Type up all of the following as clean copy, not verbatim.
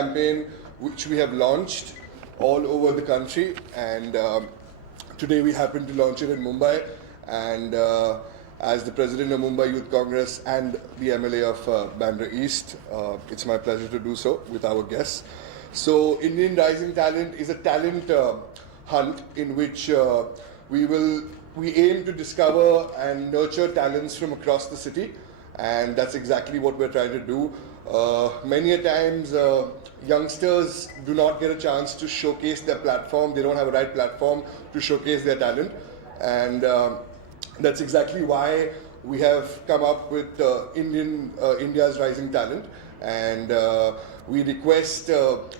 campaign which we have launched all over the country, and today we happen to launch it in Mumbai. And as the president of Mumbai Youth Congress and the MLA of Bandra East, it's my pleasure to do so with our guests. So Indian Rising Talent is a talent hunt in which we aim to discover and nurture talents from across the city, and that's exactly what we're trying to do. Many a times youngsters do not get a chance to showcase their platform. They don't have a right platform to showcase their talent, and that's exactly why we have come up with India's Rising Talent. And we request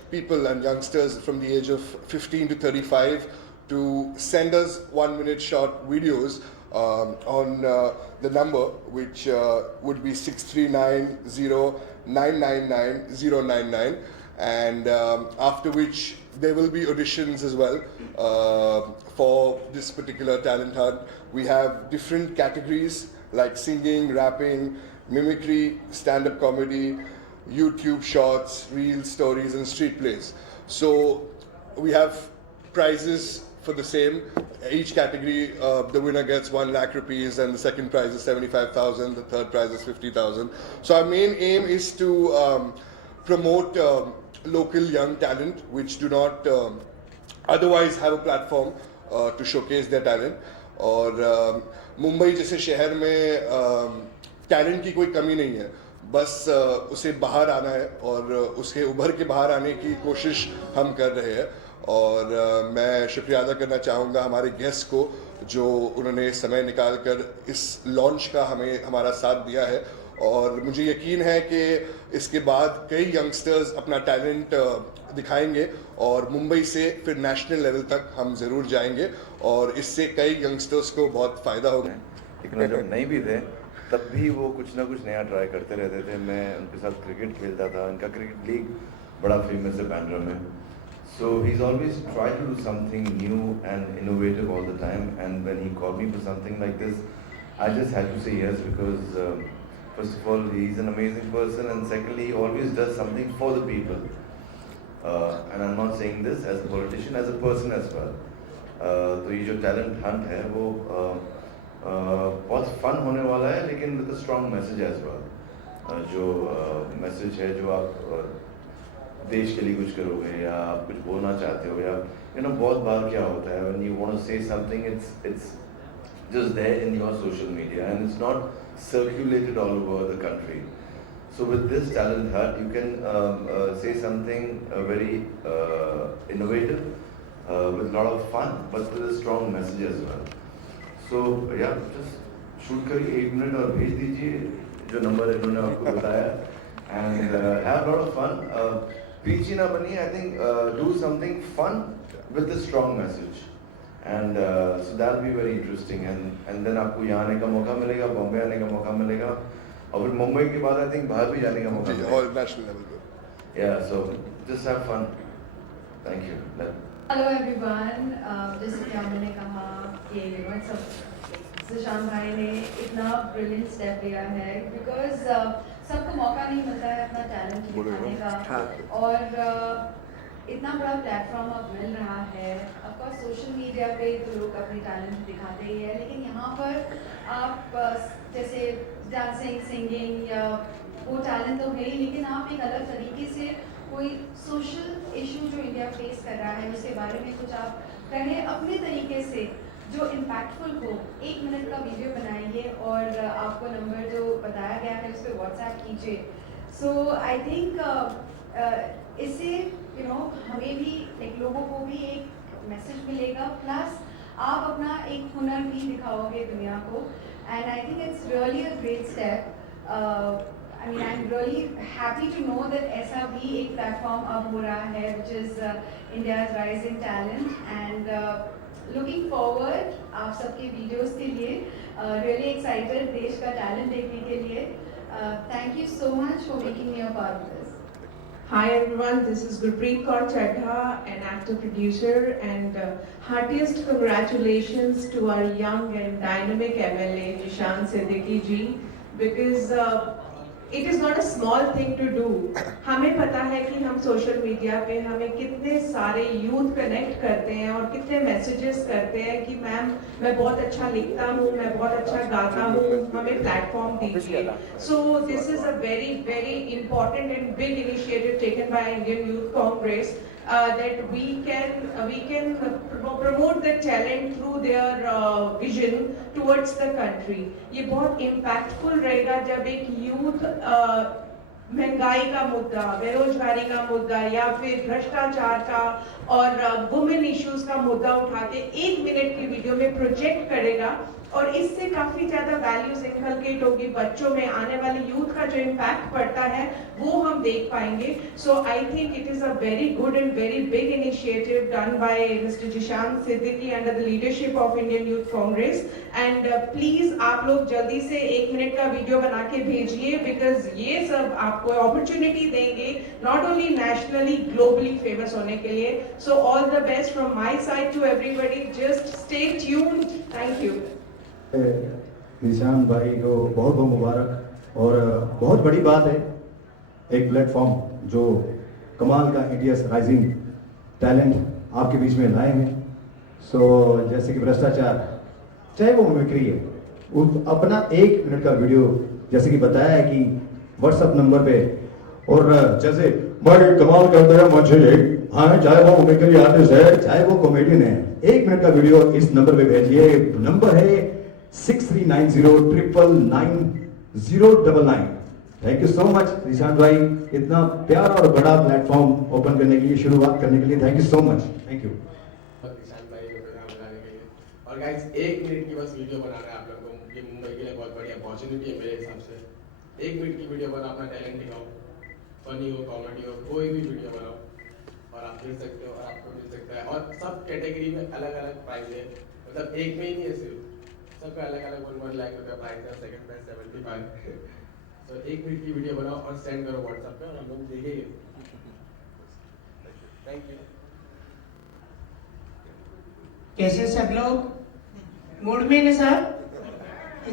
people and youngsters from the age of 15 to 35 to send us 1-minute short videos on the number, which would be 6390999 and after which there will be auditions as well for this particular talent hunt. We have different categories like singing, rapping, mimicry, stand-up comedy, YouTube shorts, reels, stories, and street plays. So we have prizes for the same. Each category, the winner gets 1 lakh rupees, and the second prize is 75,000. The third prize is 50,000. So our main aim is to promote local young talent which do not otherwise have a platform to showcase their talent. और मुंबई जैसे शहर में talent की कोई कमी नहीं है, बस उसे बाहर आना है और उसके उभर के बाहर आने की कोशिश हम कर रहे हैं. और मैं शुक्रिया अदा करना चाहूँगा हमारे गेस्ट को जो उन्होंने समय निकाल कर इस लॉन्च का हमारा साथ दिया है. और मुझे यकीन है कि इसके बाद कई यंगस्टर्स अपना टैलेंट दिखाएंगे और मुंबई से फिर नेशनल लेवल तक हम ज़रूर जाएंगे और इससे कई यंगस्टर्स को बहुत फ़ायदा होगा. लेकिन जब नहीं भी थे तब भी वो कुछ ना कुछ नया ट्राई करते रहते थे. मैं उनके साथ क्रिकेट खेलता था. उनका क्रिकेट लीग बड़ा फेमस है बैंड्रा में. So he's always tried to do something new and innovative all the time, and when he called me for something like this, I just had to say yes because first of all he's an amazing person, and secondly he always does something for the people. And I'm not saying this as a politician, as a person as well. तो ये जो talent hunt है वो बहुत fun होने वाला है, लेकिन with a strong message as well. जो message है जो आप देश के लिए कुछ करोगे या आप कुछ बोलना चाहते हो या बहुत बार क्या होता है when you want to say something, it's just there in your social media and it's not circulated all over the country. So with this talent hunt you can say something very innovative with a lot of fun but with a strong message as well. So yeah, just shoot करिए 1 minute और भेज दीजिए जो number इन्होंने आपको बताया and have a lot of fun. Preachy na bani, I think do something fun with a strong message, and so that will be very interesting. And then आपको यहाँ आने का मौका मिलेगा, बॉम्बे आने का मौका मिलेगा, और फिर मुंबई के बाद I think बाहर भी जाने का मौका मिलेगा. All national level. Yeah, so just have fun. Thank you. Hello everyone. जैसे कि मैंने कहा कि सुशांत भाई ने इतना brilliant step लिया है because सबको मौका नहीं मिलता है अपना टैलेंट दिखाने का, और इतना बड़ा प्लेटफॉर्म अब मिल रहा है. ऑफकोर्स सोशल मीडिया पे तो लोग अपने टैलेंट दिखाते ही है, लेकिन यहाँ पर आप जैसे डांसिंग, सिंगिंग या वो टैलेंट तो है ही, लेकिन आप एक अलग तरीके से कोई सोशल इशू जो इंडिया फेस कर रहा है उसके बारे में कुछ आप कहें अपने तरीके से जो इम्पैक्टफुल हो. 1 मिनट का वीडियो बनाइए और आपको नंबर जो बताया गया है उस पर व्हाट्सएप कीजिए. सो आई थिंक इससे हमें भी लोगों को भी एक मैसेज मिलेगा, प्लस आप अपना एक हुनर भी दिखाओगे दुनिया को. And I think it's really a great step. I mean, I'm really happy to know that ऐसा भी एक प्लेटफॉर्म अब हो रहा है which is India's Rising Talent, and looking forward आप सबके वीडियोस के लिए. Really excited देश का टैलेंट देखने के लिए. Thank you so much for making me a part of this. Hi everyone, this is Gurpreet Kaur Chadha, an actor producer, and heartiest congratulations to our young and dynamic MLA Nishant Siddiqui ji, because it is not a small thing to do. हमें पता है कि हम social media पे हमें कितने सारे youth connect करते हैं और कितने मैसेजेस करते हैं कि मैम मैं बहुत अच्छा लिखता हूँ, मैं बहुत अच्छा गाता हूँ, हमें प्लेटफॉर्म दीजिए। So this is a very very important and big initiative taken by Indian Youth Congress, that we can promote the talent through their vision towards the country. ये बहुत impactful रहेगा जब एक youth महंगाई का मुद्दा, बेरोजगारी का मुद्दा या फिर भ्रष्टाचार का और वुमेन इश्यूज का मुद्दा उठा के 1 मिनट की वीडियो में प्रोजेक्ट करेगा और इससे काफी ज्यादा वैल्यूज इनकलकेट होगी बच्चों में, आने वाले यूथ का जो इम्पैक्ट पड़ता है वो हम देख पाएंगे। So I think it is a very good and very big initiative done by mister Zeeshan Siddiqui under the leadership of Indian Youth Congress. And please आप लोग जल्दी से 1 मिनट का वीडियो बना के भेजिए, बिकॉज ये सब आपको अपॉर्चुनिटी देंगे not only nationally globally famous होने के लिए। So all the best from my side to everybody, just stay tuned. Thank you. Nishan भाई को बहुत बहुत मुबारक और बहुत बड़ी बात है, एक प्लेटफॉर्म जो कमाल का इंडियाज राइजिंग टैलेंट आपके बीच में लाए हैं। सो जैसे कि भ्रष्टाचार, चाहे वो मिमिक्री है, अपना 1 मिनट का वीडियो जैसे कि बताया है कि व्हाट्सएप नंबर पे, और जैसे भाई कमाल करता है मुझे, हाँ चाहे वो मिमिक्री आर्टिस्ट है चाहे वो कॉमेडियन है, 1 मिनट का वीडियो इस नंबर पे भेजिए। नंबर है 6390999099। थैंक यू सो मच निशान भाई, इतना प्यारा और बड़ा प्लेटफॉर्म ओपन करने के लिए, शुरुआत करने के लिए thank you so much. Thank you Nishan भाई को प्रोग्राम बनाने के लिए। और गाइस 1 मिनट की बस वीडियो बनाना है आप लोगों को, ये मुंबई के लिए बहुत बड़ी अपॉर्चुनिटी है मेरे हिसाब से। 1 मिनट की वीडियो बना, अपना टैलेंट दिखाओ, फनी हो, कॉमेडी हो, कोई भी वीडियो बनाओ और आप मिल सकते हो और आपको मिल सकता है। और सब कैटेगरी में अलग अलग प्राइस है, मतलब एक में ही नहीं है सिर्फ, सबका अलग अलग 1 लाख रुपया प्राइस है, सेकंड प्राइस 75। तो 1 मिनट की वीडियो बनाओ और सेंड करो व्हाट्सएप पे और हम लोग देखेंगे। Thank you. कैसे सब लोग मूड में ना सर?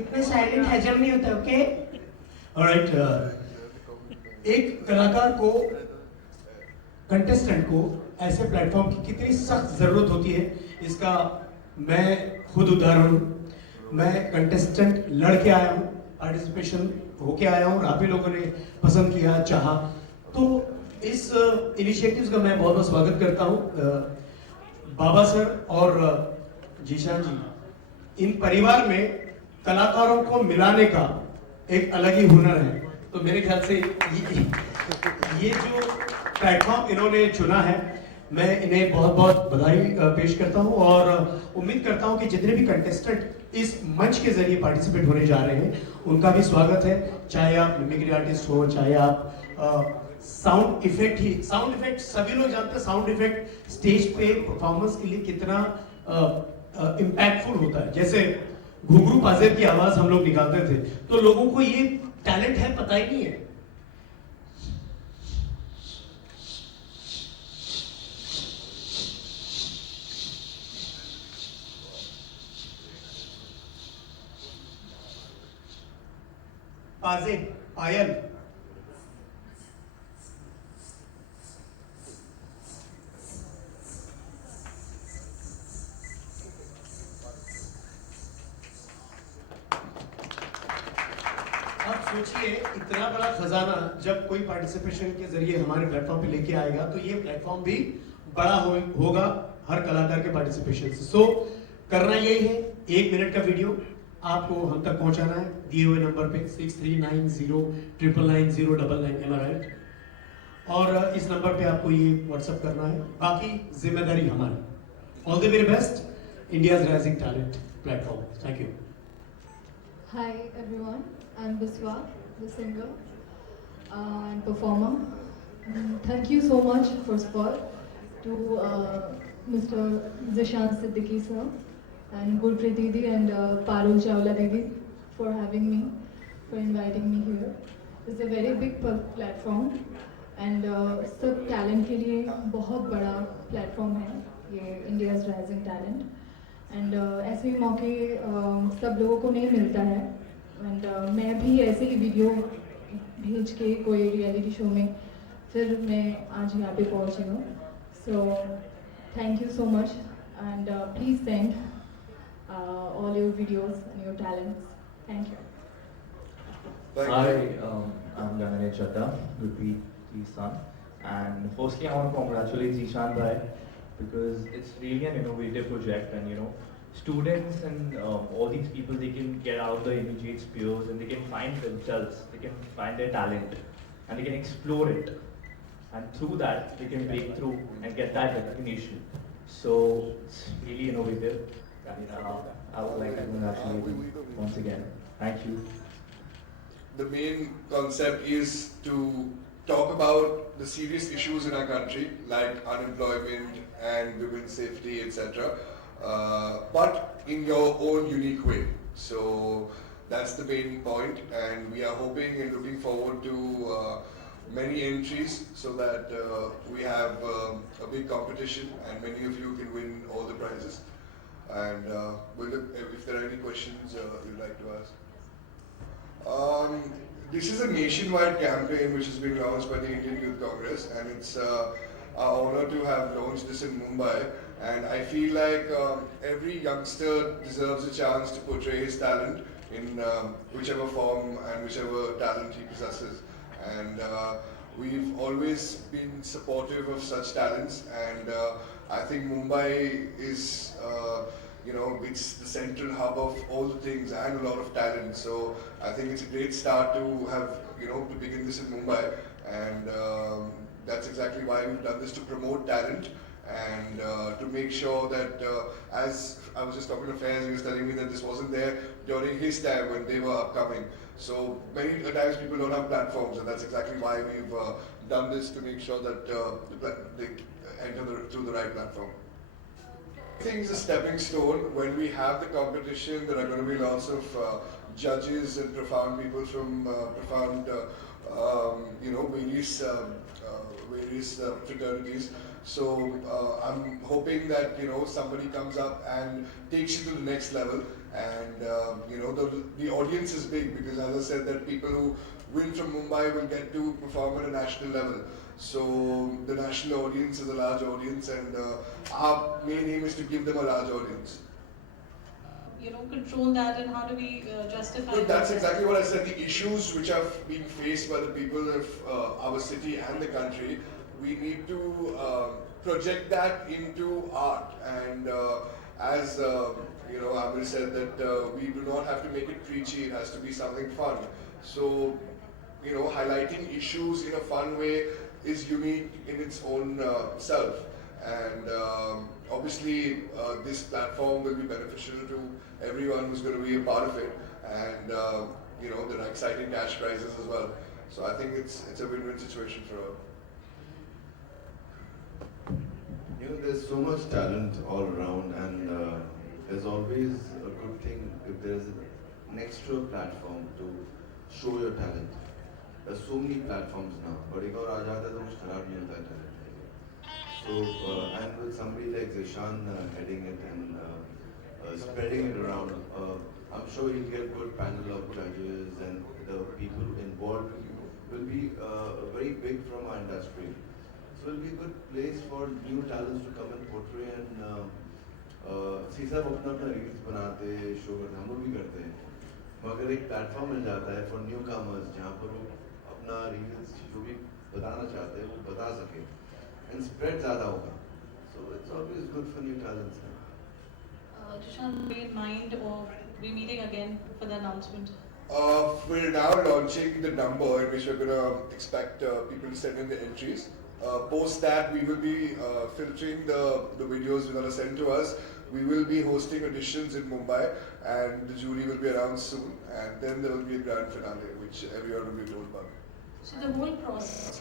इतने साइलेंट हजम नहीं होता, ओके? ऑलराइट, एक कलाकार को, कंटेस्टेंट को ऐसे प्लेटफॉर्म की कितनी सख्त जरूरत होती है, इसका मैं खुद उदाहरण हूं। मैं कंटेस्टेंट लड़के आया हूं, पार्टिसिपेशन होके आया हूं और आप ही लोगों ने पसंद किया, चाहा, तो इस इनिशिएटिव्स का मैं बहुत बहुत स्वागत करता हूं। बाबा सर और जीशान जी, इन परिवार में कलाकारों को मिलाने का एक अलग ही हुनर है। तो मेरे ख्याल से ये जो प्लेटफॉर्म इन्होंने चुना है, मैं इन्हें बहुत बहुत बधाई पेश करता हूं और उम्मीद करता हूं कि जितने भी कंटेस्टेंट इस मंच के जरिए पार्टिसिपेट होने जा रहे हैं उनका भी स्वागत है। चाहे आप मिमिक्री आर्टिस्ट हो, चाहे आप साउंड इफेक्ट सभी लोग जानते हैं साउंड इफेक्ट स्टेज पे परफॉर्मेंस के लिए कितना इम्पैक्टफुल होता है। जैसे घुंघरू पाजेब की आवाज हम लोग निकालते थे तो लोगों को ये टैलेंट है पता ही नहीं है। पाजेब, पायल, अब सोचिए इतना बड़ा खजाना जब कोई पार्टिसिपेशन के जरिए हमारे प्लेटफॉर्म पे लेके आएगा तो ये प्लेटफॉर्म भी बड़ा होगा हर कलाकार के पार्टिसिपेशन से। सो करना यही है, 1 मिनट का वीडियो आपको हम तक पहुंचाना है दिए हुए नंबर पे 6390999099, am I right? और इस नंबर पे आपको ये व्हाट्सएप करना है, बाकी जिम्मेदारी हमारी। All the very best, India's rising talent platform. Thank you. Hi everyone, I'm Biswa, the singer and performer. Thank you so much first of all to Mr. Zishan Siddiqui sir and Gurpreet Didi and Parul Chawla Didi for having me, for inviting me here. It's a very big platform and सब talent के लिए बहुत बड़ा platform है ये India's Rising Talent. And ऐसे मौके सब लोगों को नहीं मिलता है एंड मैं भी ऐसे ही वीडियो भेज के कोई रियलिटी शो में फिर मैं आज यहाँ पे पहुँची हूँ. So thank you so much and please send all your videos and your talents. Thank you. Thank Hi, you. I'm Ganane Chadda, Gurpreet's son. And firstly, I want to congratulate Zishan Bhai because it's really an innovative project, and you know, students and all these people, they can get out of the immediate spheres and they can find themselves, they can find their talent, and they can explore it. And through that, they can break through and get that recognition. So it's really innovative. And I would like to congratulate you once again. Thank you. The main concept is to talk about the serious issues in our country, like unemployment and women's safety, etc. But in your own unique way. So that's the main point, and we are hoping and looking forward to many entries so that we have a big competition and many of you can win all the prizes. And if there are any questions you'd like to ask. This is a nationwide campaign which has been launched by the Indian Youth Congress, and it's our honor to have launched this in Mumbai. And I feel like every youngster deserves a chance to portray his talent in whichever form and whichever talent he possesses. And we've always been supportive of such talents, and I think Mumbai is it's the central hub of all the things and a lot of talent. So I think it's a great start to have, to begin this in Mumbai. And that's exactly why we've done this, to promote talent and to make sure that, as I was just talking to Faiz, he was telling me that this wasn't there during his time when they were upcoming. So many times people don't have platforms, and that's exactly why we've done this, to make sure that they enter through the right platform. I think it's a stepping stone. When we have the competition, there are going to be lots of judges and profound people from various fraternities. So I'm hoping that somebody comes up and takes you to the next level. And the audience is big, because as I said, that people who win from Mumbai will get to perform at a national level. So the national audience is a large audience, and our main aim is to give them a large audience. Control that, and how do we justify So that's exactly what I said. The issues which are being faced by the people of our city and the country, we need to project that into art. And as Amir said, that we do not have to make it preachy, it has to be something fun. So, highlighting issues in a fun way is unique in its own self. And obviously this platform will be beneficial to everyone who's going to be a part of it. And there are exciting cash prizes as well. So I think it's a win-win situation for all. There's so much talent all around, and there's always a good thing if there's an extra platform to show your talent. There's so many platforms now, but एक और आ जाता है तो कुछ खराब नहीं होता है talent के लिए. So and with somebody like Zishan heading it and spreading it around, I'm sure he'll get good panel of judges, and the people involved will be very big from our industry. So it'll be a good place for new talents to come and portray, and see सब अपना reels बनाते show करते, हम लोग भी करते हैं. मगर एक platform मिल जाता है for newcomers जहाँ पर वो अपना reels जो भी बताना चाहते हैं वो बता सके, and spread ज़्यादा होगा. So it's always good for new talents. Zishan, be in mind, or we meeting again for the announcement? We're now launching the number in which we're going to expect people to send in the entries. Post that, we will be filtering the videos you're going to send to us. We will be hosting auditions in Mumbai, and the jury will be around soon. And then there will be a grand finale, which everyone will be told about. So the whole process.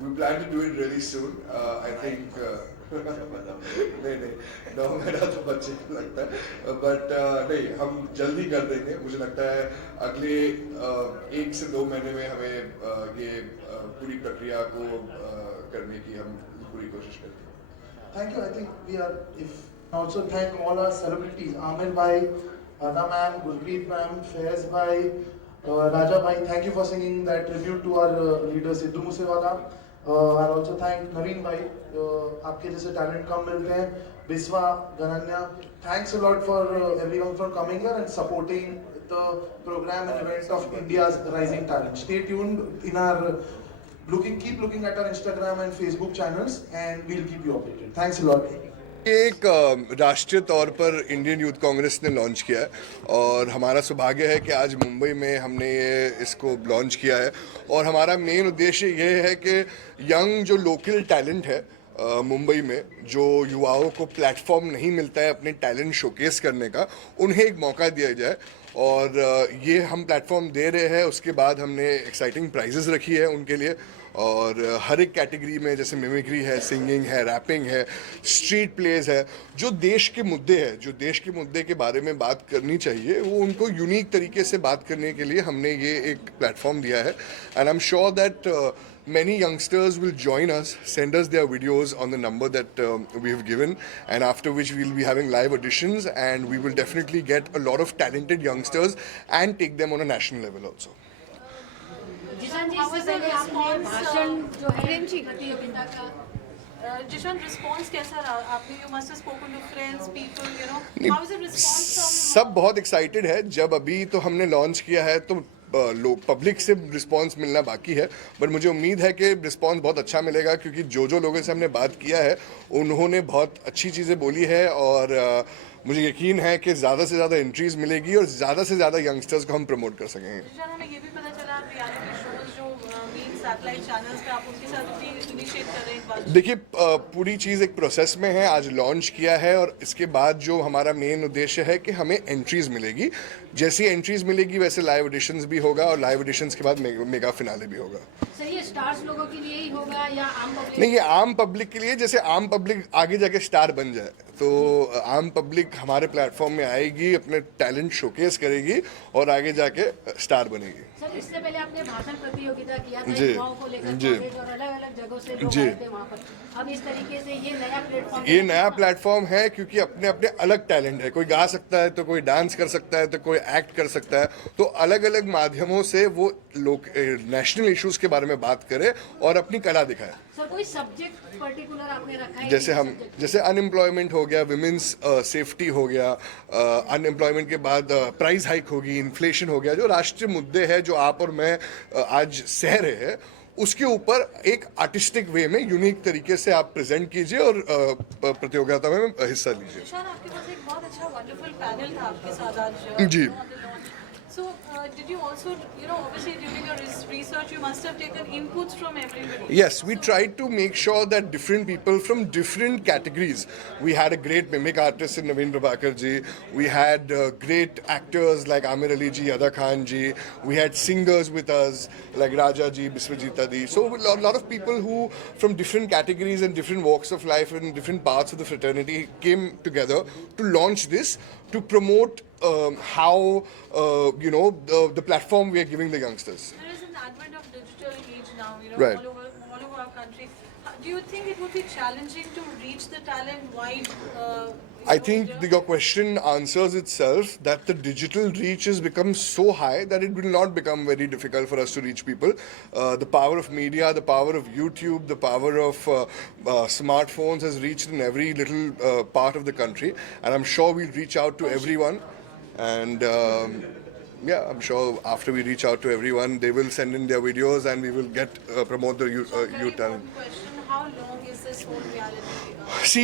We plan to do it really soon. I think. नहीं 9 महीना तो बच्चे को लगता है, but नहीं, हम जल्दी कर देंगे. मुझे लगता है अगले 1 से 2 महीने में हमें ये पूरी प्रक्रिया को करने की हम पूरी कोशिश करेंगे. Thank you. I think we are. If also thank all our celebrities: Amir bhai, Ada ma'am, Gurpreet ma'am, Faiz bhai, Raja bhai, thank you for singing that tribute to our leader Sidhu Moosewala. I also thank Naveen bhai. आपके जैसे talent कम मिलते हैं. Biswa, Gananya, thanks a lot for everyone for coming here and supporting the program and event of India's Rising Talent. Stay tuned in our keep looking at our Instagram and Facebook channels, and we'll keep you updated. Thanks a lot. एक राष्ट्रीय तौर पर Indian Youth Congress ने launch किया है और हमारा सौभाग्य है कि आज मुंबई में हमने ये इसको लॉन्च किया है और हमारा मेन उद्देश्य ये है कि यंग जो लोकल टैलेंट है मुंबई में, जो युवाओं को प्लेटफॉर्म नहीं मिलता है अपने टैलेंट शोकेस करने का, उन्हें एक मौका दिया जाए और ये हम प्लेटफॉर्म दे रहे हैं। उसके बाद हमने एक्साइटिंग प्राइजेस रखी है उनके लिए और हर एक कैटेगरी में, जैसे मिमिक्री है, सिंगिंग है, रैपिंग है, स्ट्रीट प्लेज है, जो देश के मुद्दे हैं, जो देश के मुद्दे के बारे में बात करनी चाहिए, वो उनको यूनिक तरीके से बात करने के लिए हमने ये एक प्लेटफॉर्म दिया है। And I am sure that many youngsters will join us, send us their videos on the number that we have given, and after which we will be having live auditions, and we will definitely get a lot of talented youngsters and take them on a national level also. Zeeshan ji, इससे पहले आपने भाषण जो है प्रतियोगिता का, Zeeshan response कैसा रहा? आपने you must have spoken to friends, people, you know, how is the response from? सब बहुत एक्साइटेड है। जब अभी तो हमने लॉन्च किया है तो लोग पब्लिक से रिस्पांस मिलना बाकी है, बट मुझे उम्मीद है कि रिस्पांस बहुत अच्छा मिलेगा क्योंकि जो लोगों से हमने बात किया है उन्होंने बहुत अच्छी चीज़ें बोली है और मुझे यकीन है कि ज़्यादा से ज़्यादा एंट्रीज मिलेगी और ज़्यादा से ज़्यादा यंगस्टर्स को हम प्रमोट कर सकेंगे। हमें ये भी पता चला रियलिटी शोज जो मेन सैटेलाइट चैनल्स पे आप उनके साथ भी इनिशिएट कर रहे हैं। देखिए, पूरी चीज़ एक प्रोसेस में है। आज लॉन्च किया है और इसके बाद जो हमारा मेन उद्देश्य है कि हमें एंट्रीज मिलेगी। जैसी एंट्रीज मिलेगी वैसे लाइव ऑडिशंस भी होगा और लाइव ऑडिशंस के बाद मेगा फिनाले भी होगा। सर, ये स्टार्स लोगों के लिए ही होगा या आम पब्लिक? नहीं, ये आम पब्लिक के लिए। जैसे आम पब्लिक आगे जाके स्टार बन जाए तो आम पब्लिक हमारे प्लेटफॉर्म में आएगी, अपने टैलेंट शोकेस करेगी और आगे जाके स्टार बनेगी। सर, इससे पहले आपने भाषण प्रतियोगिता किया था जी, युवाओं को लेकर जी, और अलग-अलग जगहों से लोग जी, आए थे वहाँ पर। अब इस तरीके से ये नया प्लेटफॉर्म, ये नया प्लेटफॉर्म है क्योंकि अपने अपने अलग टैलेंट है। कोई गा सकता है तो कोई डांस कर सकता है तो कोई एक्ट कर सकता है, तो अलग अलग माध्यमों से वो लोग नेशनल इश्यूज के बारे में बात करे और अपनी कला दिखाए। सर, कोई सब्जेक्ट पर्टिकुलर आपने रखा है? जैसे अनएम्प्लॉयमेंट हो गया, विमेंस सेफ्टी हो गया, अनएम्प्लॉयमेंट के बाद प्राइस हाइक होगी, इन्फ्लेशन हो गया, जो राष्ट्रीय मुद्दे हैं जो आप और मैं आज सह रहे हैं, उसके ऊपर एक आर्टिस्टिक वे में यूनिक तरीके से आप प्रेजेंट कीजिए और प्रतियोगिता में हिस्सा लीजिए। जिशान, आपके पास एक बहुत अच्छा वंडरफुल पैनल था आपके साथ आज। जी। So, did you also, you know, obviously during your research, you must have taken inputs from everybody. Yes, we tried to make sure that different people from different categories. We had a great mimic artist in Naveen Prabhakar ji. We had great actors like Amir Ali ji, Ada Khan ji. We had singers with us like Raja ji, Biswajita ji. So a lot of people who from different categories and different walks of life and different parts of the fraternity came together to launch this, to promote how the platform we are giving the youngsters. There is an advent of digital age now, you know, Right. all over our country. Do you think it would be challenging to reach the talent wide? I think your question answers itself, that the digital reach has become so high that it will not become very difficult for us to reach people. The power of media, the power of YouTube, the power of smartphones has reached in every little part of the country, and I'm sure we'll reach out to everyone. And yeah, I'm sure after we reach out to everyone, they will send in their videos and we will get promote the youth talent. Question: How long is this whole reality? See,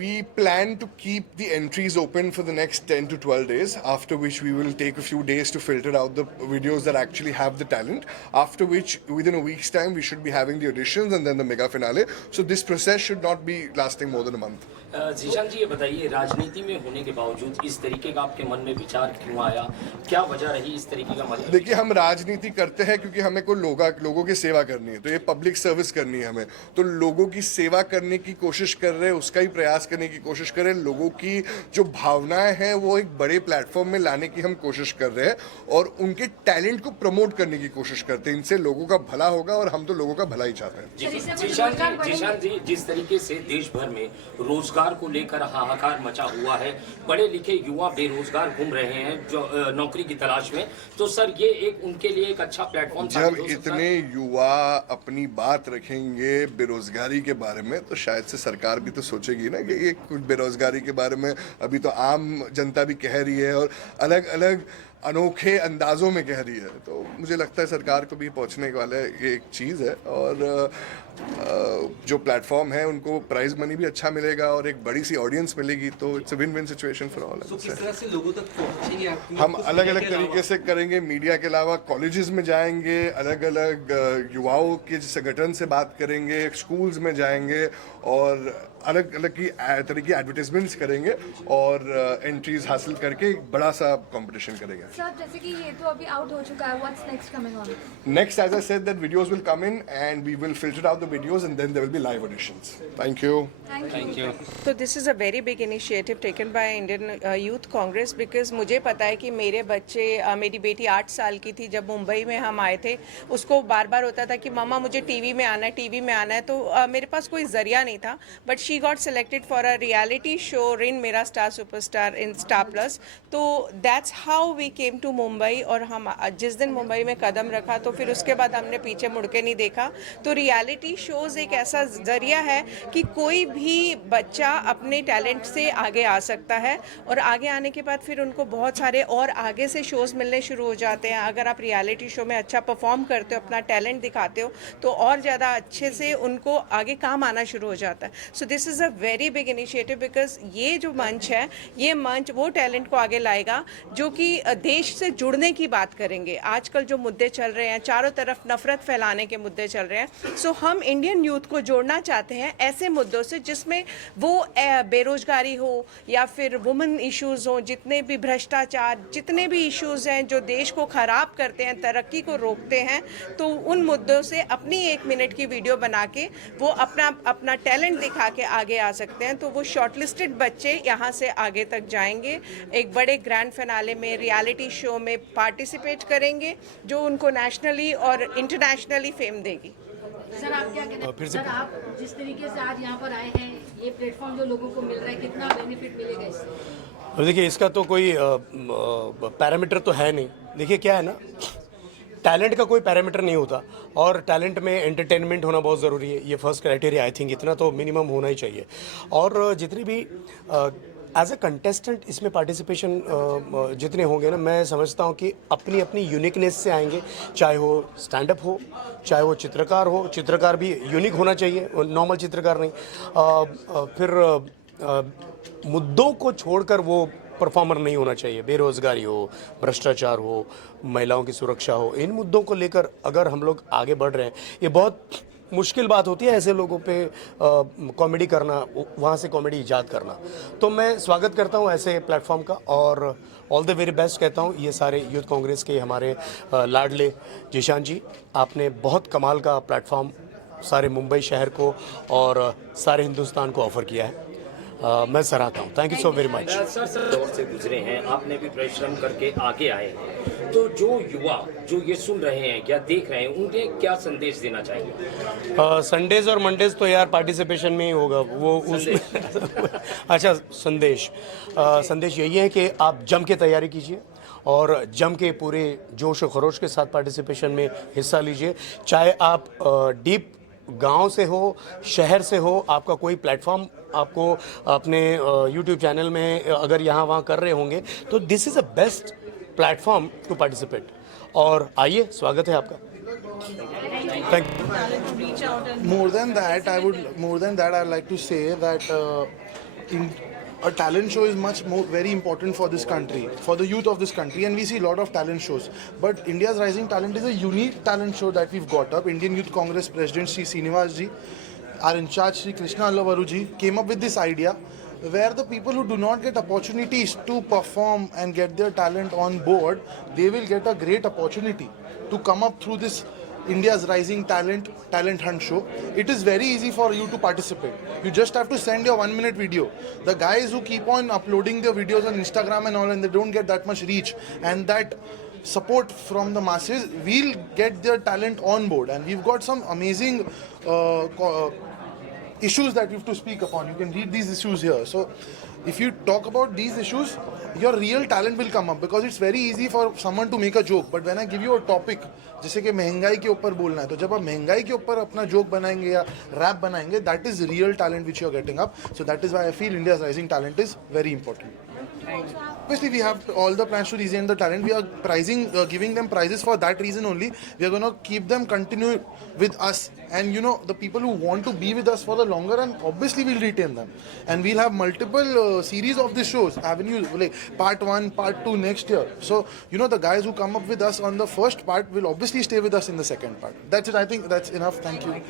we plan to keep the entries open for the next 10 to 12 days, after which we will take a few days to filter out the videos that actually have the talent, after which within a week's time we should be having the auditions and then the mega finale. So this process should not be lasting more than a month. Zeeshan जी, ये बताइए, राजनीति में होने के बावजूद इस तरीके का आपके मन में विचार क्यों आया? क्या वजह रही इस तरीके का मन? देखिए, हम राजनीति करते हैं क्योंकि हमें को लोगों की सेवा करनी है, तो ये पब्लिक सर्विस करनी है हमें, तो लोगों की सेवा करने की कोशिश कर रहे करें उसका ही प्रयास करने की कोशिश करें। लोगों की जो भावनाएं हैं वो एक बड़े प्लेटफॉर्म में लाने की हम कोशिश कर रहे हैं और उनके टैलेंट को प्रमोट करने की कोशिश करते हैं। इनसे लोगों का भला होगा और हम तो लोगों का भला ही चाहते हैं। जीशान जी, जिस तरीके से देश भर में रोजगार को लेकर हाहाकार मचा हुआ है, पढ़े लिखे युवा बेरोजगार घूम रहे हैं जो नौकरी की तलाश में, तो सर ये एक उनके लिए एक अच्छा प्लेटफॉर्म जब इतने युवा अपनी बात रखेंगे बेरोजगारी के बारे में तो शायद से सरकार भी तो सोचेगी ना कि ये कुछ बेरोजगारी के बारे में अभी तो आम जनता भी कह रही है और अलग अलग अनोखे अंदाजों में कह रही है। तो मुझे लगता है सरकार को भी पहुंचने वाला ये एक चीज़ है और जो प्लेटफॉर्म है उनको प्राइज मनी भी अच्छा मिलेगा और एक बड़ी सी ऑडियंस मिलेगी, तो it's a win win situation for all. किस तरह से लोगों तक पहुंचेंगे आप? हम अलग अलग तरीके से करेंगे। मीडिया के अलावा कॉलेजेस में जाएंगे, अलग अलग युवाओं के संगठन से बात करेंगे, स्कूल्स में जाएंगे और अलग अलग की तरह की एडवर्टाइजमेंट्स करेंगे और एंट्रीज हासिल करके एक बड़ा सा कंपटीशन करेंगे। सर जैसे कि ये तो अभी आउट हो चुका है, what's next coming on? Next, as I said, that videos will come in and we will filter out the videos and then there will be live auditions. Thank you. Thank you. So this is a very big initiative taken by Indian Youth Congress because मुझे पता है कि मेरे बच्चे, मेरी बेटी 8 साल की थी जब मुंबई में हम आए थे। उसको बार बार होता था कि मम्मा मुझे टीवी में आना है, टीवी में आना है। तो मेरे पास कोई जरिया नहीं था, but she got selected for a reality show रिन मेरा star superstar in Star Plus. तो that's how we came to Mumbai और हम जिस दिन मुंबई में कदम रखा तो फिर उसके बाद हमने पीछे मुड़ के नहीं देखा। तो रियलिटी शोज़ एक ऐसा ज़रिया है कि कोई भी बच्चा अपने टैलेंट से आगे आ सकता है और आगे आने के बाद फिर उनको बहुत सारे और आगे से शोज़ मिलने शुरू हो जाते हैं। अगर आप रियलिटी शो में अच्छा परफॉर्म करते हो, अपना टैलेंट दिखाते हो, तो और ज़्यादा अच्छे से उनको आगे काम आना शुरू हो जाता है। So this is a very big initiative because ये जो मंच है, ये मंच वो टैलेंट को आगे लाएगा जो कि देश से जुड़ने की बात करेंगे। आजकल जो मुद्दे चल रहे हैं, चारों तरफ नफरत फैलाने के मुद्दे चल रहे हैं, सो हम इंडियन यूथ को जोड़ना चाहते हैं ऐसे मुद्दों से जिसमें वो बेरोजगारी हो या फिर वुमेन इश्यूज़ हो, जितने भी भ्रष्टाचार, जितने भी इश्यूज़ हैं जो देश को ख़राब करते हैं, तरक्की को रोकते हैं, तो उन मुद्दों से अपनी 1 मिनट की वीडियो बना के वो अपना टैलेंट दिखा के आगे आ सकते हैं। तो वो शॉर्टलिस्टेड बच्चे यहाँ से आगे तक जाएंगे, एक बड़े ग्रैंड फिनाले में, रियलिटी शो में पार्टिसिपेट करेंगे जो उनको नेशनली और इंटरनेशनली फेम देगी। सर आप क्या कहते हैं? सर आप जिस तरीके से आज यहाँ पर आए हैं, ये प्लेटफॉर्म जो लोगों को मिल रहा है, कितना बेनिफिट मिलेगा इससे? देखिए इसका तो कोई पैरामीटर तो है नहीं। देखिए क्या है ना, टैलेंट का कोई पैरामीटर नहीं होता और टैलेंट में एंटरटेनमेंट होना बहुत ज़रूरी है। ये फर्स्ट क्राइटेरिया आई थिंक इतना तो मिनिमम होना ही चाहिए। और जितनी भी एज अ कंटेस्टेंट इसमें पार्टिसिपेशन जितने होंगे ना, मैं समझता हूँ कि अपनी अपनी यूनिकनेस से आएंगे, चाहे वो स्टैंड अप हो, चाहे वो चित्रकार हो। चित्रकार भी यूनिक होना चाहिए, नॉर्मल चित्रकार नहीं। फिर मुद्दों को छोड़कर वो परफॉर्मर नहीं होना चाहिए। बेरोज़गारी हो, भ्रष्टाचार हो, महिलाओं की सुरक्षा हो, इन मुद्दों को लेकर अगर हम लोग आगे बढ़ रहे हैं, ये बहुत मुश्किल बात होती है ऐसे लोगों पे कॉमेडी करना, वहाँ से कॉमेडी ईजाद करना। तो मैं स्वागत करता हूँ ऐसे प्लेटफॉर्म का और ऑल द वेरी बेस्ट कहता हूँ ये सारे यूथ कांग्रेस के हमारे लाडले जीशान जी। आपने बहुत कमाल का प्लेटफॉर्म सारे मुंबई शहर को और सारे हिंदुस्तान को ऑफर किया है। मैं सराहता हूँ। Thank you so very much. Sir दौर से गुजरे हैं, आपने भी परिश्रम करके आगे आए हैं, तो जो युवा जो ये सुन रहे हैं या देख रहे हैं, उन्हें क्या संदेश देना चाहिए? संडेज और मंडेज तो यार पार्टिसिपेशन में ही होगा वो उसमें अच्छा संदेश यही है कि आप जम के तैयारी कीजिए और जम के पूरे जोश और खरोश के साथ पार्टिसिपेशन में हिस्सा लीजिए। चाहे आप डीप गांव से हो, शहर से हो, आपका कोई प्लेटफॉर्म आपको अपने यूट्यूब चैनल में अगर यहाँ वहाँ कर रहे होंगे तो this is a best platform to participate. और आइए, स्वागत है आपका। Thank you. More than that, I'd like to say that a talent show is very important for this country, for the youth of this country, and we see a lot of talent shows. But India's Rising Talent is a unique talent show that we've got up. Indian Youth Congress President Sri Srinivas ji, our in charge Sri Krishna Allavaru ji, came up with this idea where the people who do not get opportunities to perform and get their talent on board, they will get a great opportunity to come up through this India's Rising Talent Hunt show. It is very easy for you to participate. You just have to send your 1-minute video. The guys who keep on uploading their videos on Instagram and all, and they don't get that much reach and that support from the masses, we'll get their talent on board. And we've got some amazing issues that we have to speak upon. You can read these issues here. So if you talk about these issues, your real talent will come up, because it's very easy for someone to make a joke. But when I give you a topic, जैसे कि महंगाई के ऊपर बोलना है, तो जब आप महंगाई के ऊपर अपना जोक बनाएंगे या रैप बनाएंगे, that is real talent which you are getting up. So that is why I feel India's Rising Talent is very important. Obviously, we have all the plans to retain the talent. We are giving them prizes for that reason only. We are going to keep them continue with us, and the people who want to be with us for the longer run, obviously we'll retain them, and we'll have multiple series of these shows, avenues, like part 1, part 2 next year. So the guys who come up with us on the first part will obviously stay with us in the second part. That's it. I think that's enough. Thank you.